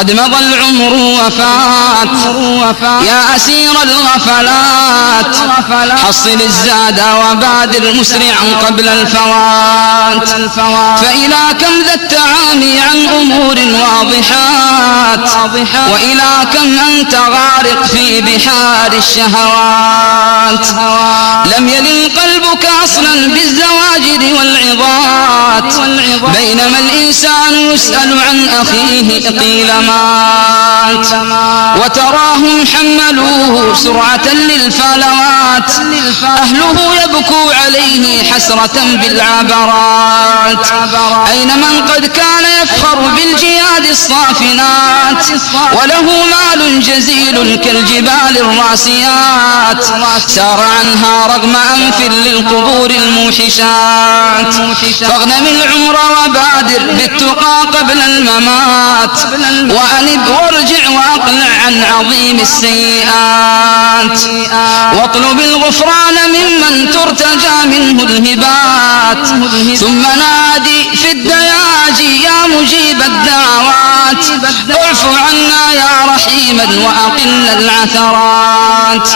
قد مضى العمر وفات يا أسير الغفلات حصل الزاد وبادر مسرعا قبل الفوات فإلى كم ذا التعامي عن أمور واضحات وإلى كم أنت غارق في بحار الشهوات لم يلن قلبك أصلا بالزواجر والعظات بينما الإنسان يسأل عن أخيه قيل مات وتراهم حملوه سرعة للفلوات أهله يبكوا عليه حسرة بالعبرات أين من قد كان يفخر بالجياد الصافنات وله مال جزيل كالجبال الراسيات سار عنها رغم أنف للقبور الموحشات فاغنم العمر وبادر بالتقى قبل الممات وأنب وارجع وأقلع عن عظيم السيئات واطلب الغفران ممن ترتجى منه الهبات ثم نادي في الدياجي يا مجيب الدعوات اعف عنا يا رحيما وأقل العثرات.